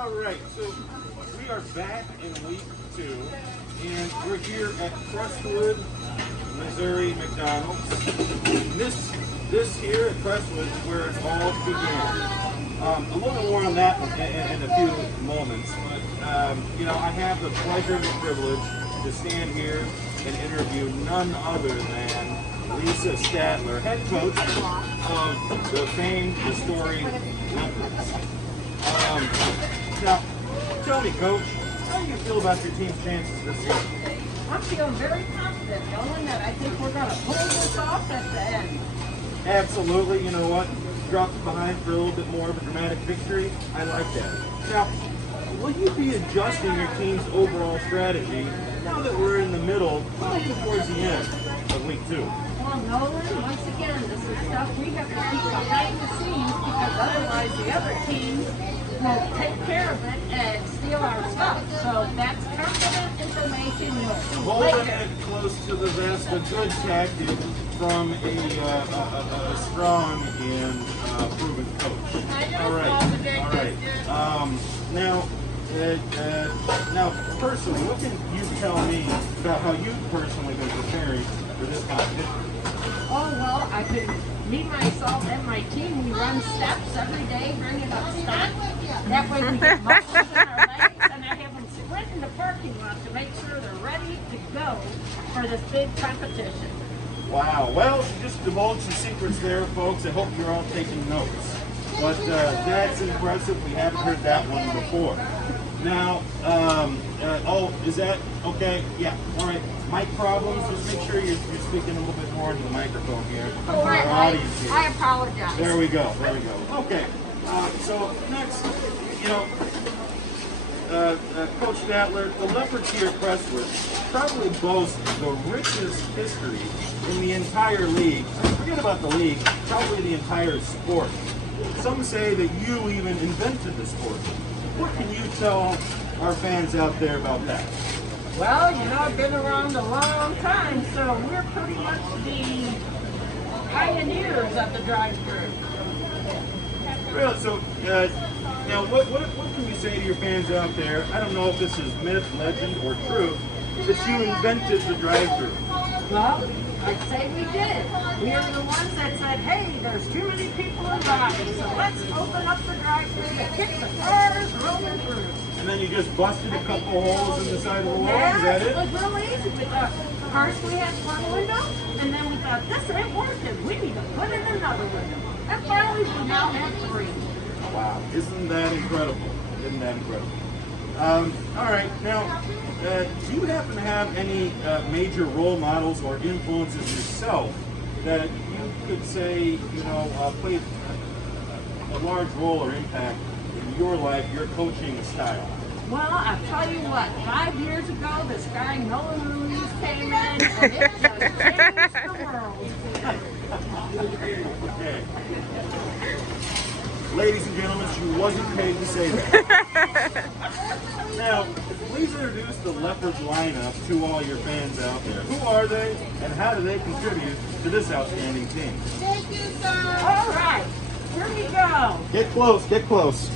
All right, so we are back in week 2, and we're here at Crestwood, Missouri McDonald's. This here at Crestwood is where it all began. A little more on that in a few moments, but you know, I have the pleasure and the privilege to stand here and interview none other than Lisa Statler, head coach of the famed, historic Leopards. Now, tell me, Coach, how do you feel about your team's chances this year? I'm feeling very confident, knowing that I think we're going to pull this off at the end. Absolutely. You know what? Dropped behind for a little bit more of a dramatic victory. I like that. Now, will you be adjusting your team's overall strategy now that we're in the middle, well, towards the end of week 2? Well, Nolan, once again, this is stuff we have to keep behind the scenes because otherwise the other teams will take care of it and steal our stuff. So that's confident information. Holding it close to the vest, a good tactic from a strong and proven coach. All right. Now, personally, what can you tell me about how you've personally been preparing for this competition? Oh, well, I could, me, myself, and my team, we run steps every day, bringing up stock. That way we get muscles in our legs, and I have them sprint in the parking lot to make sure they're ready to go for this big competition. Wow. Well, you just divulged some secrets there, folks. I hope you're all taking notes. But that's impressive. We haven't heard that one before. Now, oh, is that okay? Yeah. All right. Mic problems. Just make sure you're speaking a little bit more into the microphone here. Oh, I apologize. There we go. Okay. So next, you know, Coach Statler, the Leopards here at Crestwood probably boast the richest history in the entire league. Forget about the league, probably the entire sport. Some say that you even invented the sport. What can you tell our fans out there about that? Well, you know, I've been around a long time, so we're pretty much the pioneers of the drive-thru. Really? So, now what can you say to your fans out there? I don't know if this is myth, legend, or true, that you invented the drive-thru. Well, I'd say we did. We are the ones that said, hey, there's too many people in line, so let's open up the drive-thru to kick the cars rolling through. And then you just busted a couple holes in the side of the wall, Yeah, is that it? It was real easy. We thought, first we had one window, and then we thought, this ain't working. We need to put in another window. And finally, we now have 3. Wow, isn't that incredible? Isn't that incredible? All right, now, do you happen to have any major role models or influences yourself that you could say, you know, played a large role or impact in your life, your coaching style? Well, I'll tell you what, 5 years ago, this guy, Nolan Ruiz, came in, and it just changed the world. Okay. Ladies and gentlemen, she wasn't paid to say that. Now, please introduce the Leopards lineup to all your fans out there. Who are they, and how do they contribute to this outstanding team? Thank you, sir. All right, here we go. Get close, get close.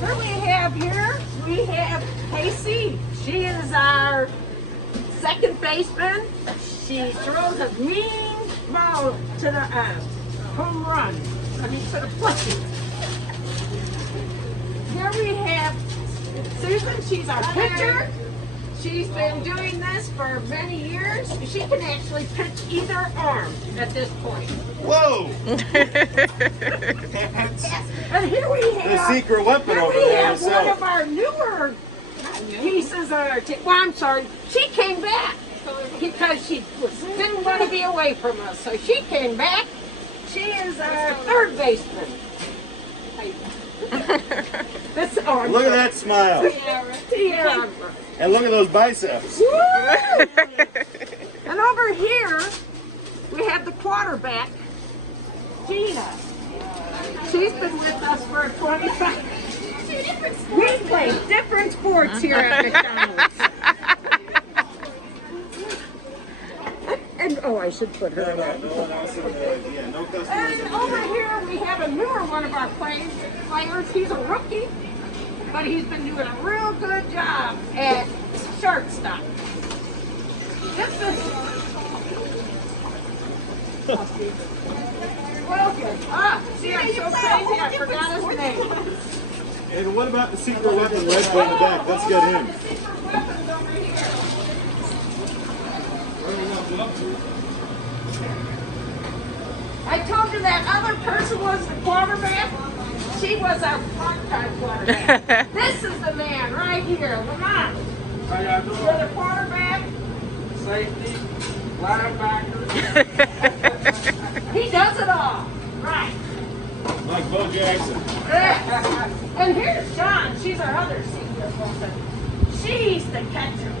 Who we have Casey. She is our second baseman. She throws a mean ball to the home run. I mean, to the plate. Here we have Susan. She's our pitcher. She's been doing this for many years. She can actually pitch either arm at this point. Whoa! And here we have the secret weapon over there. We have one of our newer pieces of our team. Well, I'm sorry. She came back because she didn't want to be away from us. So she came back. She is our third baseman. Look at that smile. Tiara. And look at those biceps. And over here, we have the quarterback, Gina. She's been with us for 25 We play different sports here at McDonald's. And oh, I should put her in. No And over here we have a newer one of our players. He's a rookie. but he's been doing a real good job at shortstop. This is Logan. See, I'm so crazy, I forgot his name. And what about the secret weapon right there in the back? Let's get him. The secret weapon's over here. I told you that other person was the quarterback. She was our part-time quarterback. This is the man right here, Lamont. You're the quarterback. Safety, linebacker. He does it all. Right. Like Bo Jackson. Yes. And here's Sean. She's our other senior woman. She's the catcher.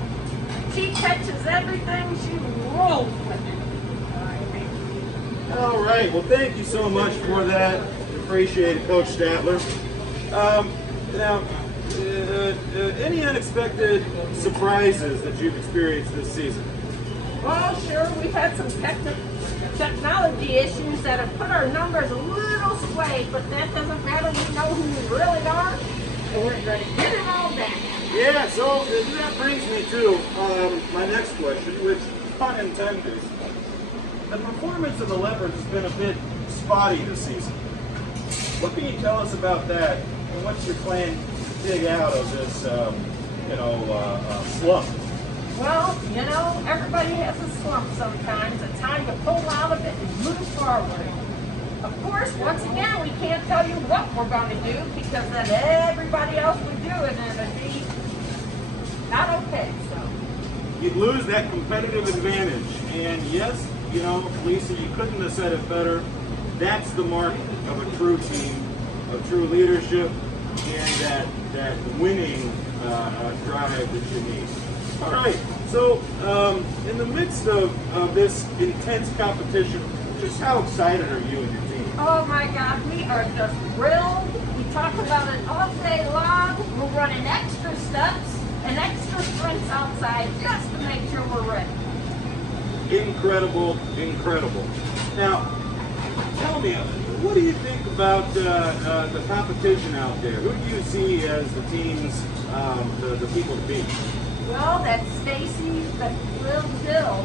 She catches everything. She rolls with it. All right. Well, thank you so much for that. Appreciate it, Coach Statler. Now, any unexpected surprises that you've experienced this season? Well, sure, we've had some technology issues that have put our numbers a little swayed, but that doesn't matter. We know who we really are, and we're going to get it all back. Yeah, so that brings me to my next question, which, pun intended, the performance of the Leopards has been a bit spotty this season. What can you tell us about that, and what's your plan to dig out of this, slump? Well, everybody has a slump sometimes. It's time to pull out of it and move forward. Of course, once again, we can't tell you what we're going to do because then everybody else would do it and it'd be not okay. So You'd lose that competitive advantage. And yes, Lisa, you couldn't have said it better. That's the mark of a true team, of true leadership, and that winning drive that you need. All right, so in the midst of this intense competition, just how excited are you and your team? oh my God, we are just thrilled. We talk about it all day long. We're running extra steps and extra sprints outside just to make sure we're ready. Incredible, incredible. Now, tell me, what do you think about the competition out there? Who do you see as the teams, the people to beat? Well, that's Stacy, the little Jill.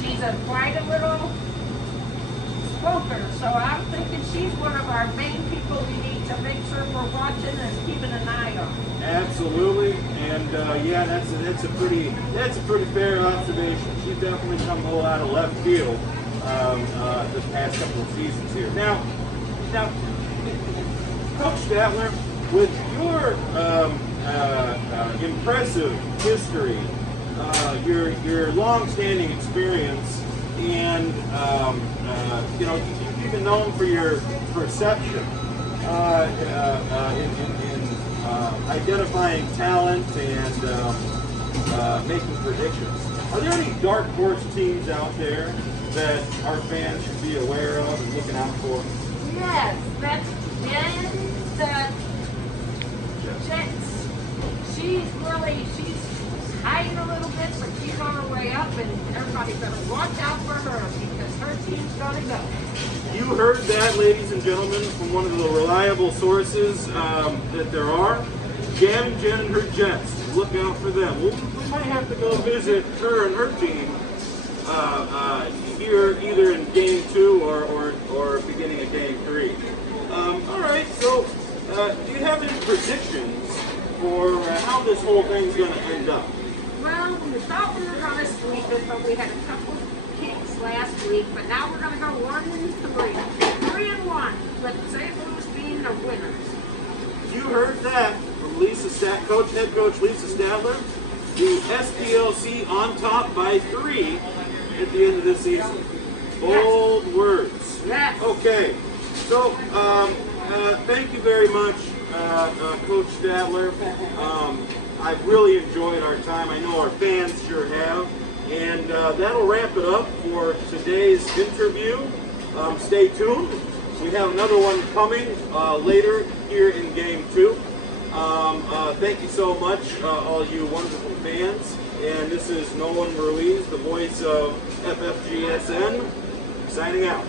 She's a quite a little spoker, so I'm thinking she's one of our main people we need to make sure we're watching and keeping an eye on. Absolutely, and that's a pretty fair observation. She's definitely come a little out of left field this past couple of seasons here. Now, Coach Statler, with your impressive history, your long-standing experience, and you've been known for your perception in identifying talent and making predictions. Are there any dark horse teams out there that our fans should be aware of and looking out for? Yes, that's Jen, she's hiding a little bit, but she's on her way up, and everybody's going to watch out for her because her team's going to go. You heard that, ladies and gentlemen, from one of the reliable sources that there are. Jen and her Jets. Look out for them. We might have to go visit her and her team here, either in Game 2 or beginning of Game 3. All right, so do you have any predictions for how this whole thing's going to end up? Well, we thought we were going to sweep it, but we had a couple kicks last week. But now we're going to go 1-3, 3-1, with St. Louis being the winners. You heard that from head coach Lisa Statler. The SDLC on top by 3 at the end of this season. Bold words. Yes. Okay. So, thank you very much, Coach Statler. I've really enjoyed our time. I know our fans sure have. And that'll wrap it up for today's interview. Stay tuned. We have another one coming later here in Game 2. Thank you so much, all you wonderful fans. And this is Nolan Ruiz, the voice of FFGSN, signing out.